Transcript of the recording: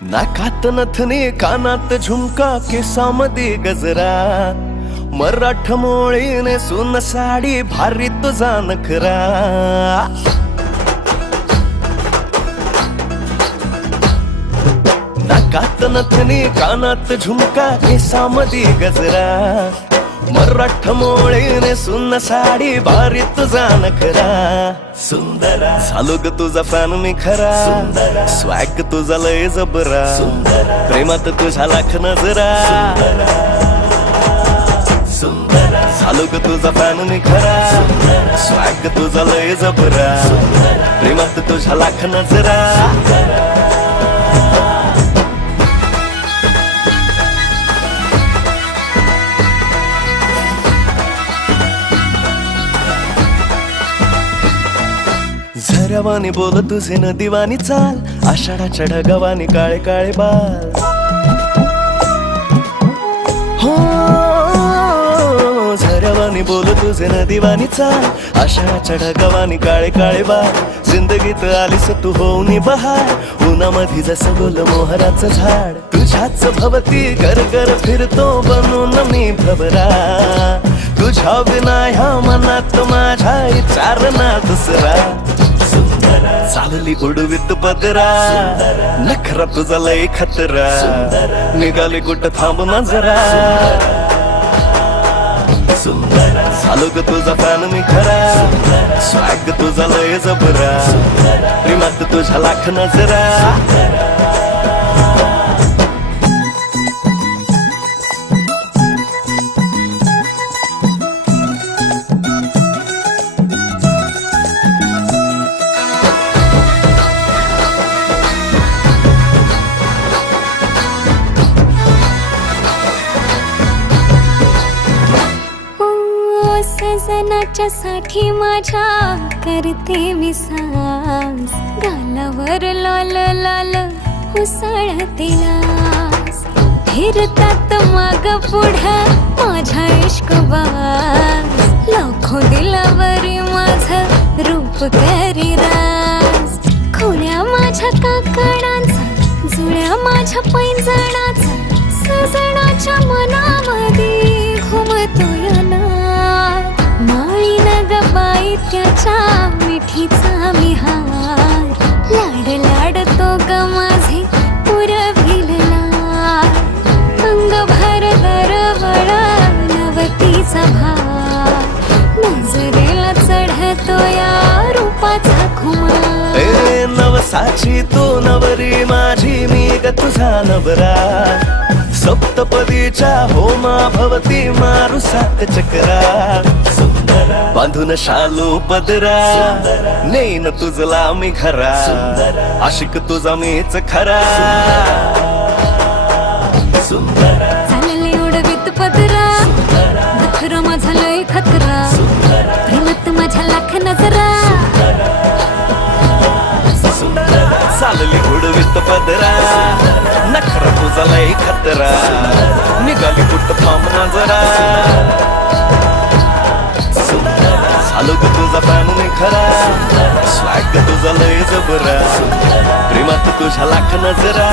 नाकात नथनी कानात झुमका केसामध्ये गजरा मराठ मोळीने सुन साडी भारी तुझा नखरा नाकात नथनी कानात झुमका केसामध्ये गजरा मराठ मोळीने सुन साडी भारी तुझा नखरा सुंदरा झालो ग तुझा फॅन मी खरा स्वॅग तुझा लय जबरा प्रेमात तुझा लाख नजरा झालो ग तुझा फॅन मी खरा स्वॅग तुझा लय जबरा प्रेमात तुझा लाख नजरा झऱ्यावानी बोल तुझे नदीवानी चाल आषाढाच्या ढगावानी काळे काळे बाल हो झऱ्यावानी बोल तुझे नदीवानी चाल आषाढाच्या ढगावानी काळे काळे बाल जिंदगीत आलीस तू होऊन बहार उन्हामध्ये जसं बोल मोहराचं झाड तुझ्याच भवती घर घर फिरतो बनून मी भवरा तुझ्या विना ह्या मनात माझ्या विचार ना दुसरा चालली उडवीत पदरा नखरा तुझा लय खतरा निघाले कुठं थांब ना जरा झालो ग तुझा फॅन मी खरा स्वॅग तुझा लय जबरा प्रेमात तुझ्या लाख नजरा सजनाच्या साठी माझ्या करते मी सांस गालावर लाल लाल उसळते लास फिरतात माग पुढं माझ्या इश्कबाज लाखो दिलावरी माझं रूप करी राज खोल्या माझ्या काकडांचा जुळ्या माझ्या पैंजणाचा सजनाच्या मनामध्ये घुमतो या माळी नग बाई त्याच्या मिठीचा मी हार लाड लाडतो ग माझे पुरविल अंग भर दरवळा नवतीचा भार नजरेला चढतो या रूपाचा खुमार नवसाची तू नवरी माझी मी ग तुझा नवरा सप्तपदीच्या होमा भवती मारू सात चक्रा बांधून शालू पदरा नेन तुझला मी खरा आशिक तुझा मीच खरा चालले उडवीत पदरा नखरा माझा लय खतरा प्रेमात माझ्या लाख नजरा चालली उडवीत पदरा नखरा तुझा लय खतरा निघाली कुठं थांब ना जरा झालो ग तुझा फॅन मी खरा स्वॅग तुझा लय जबरा प्रेमात तुझ्या लाख नजरा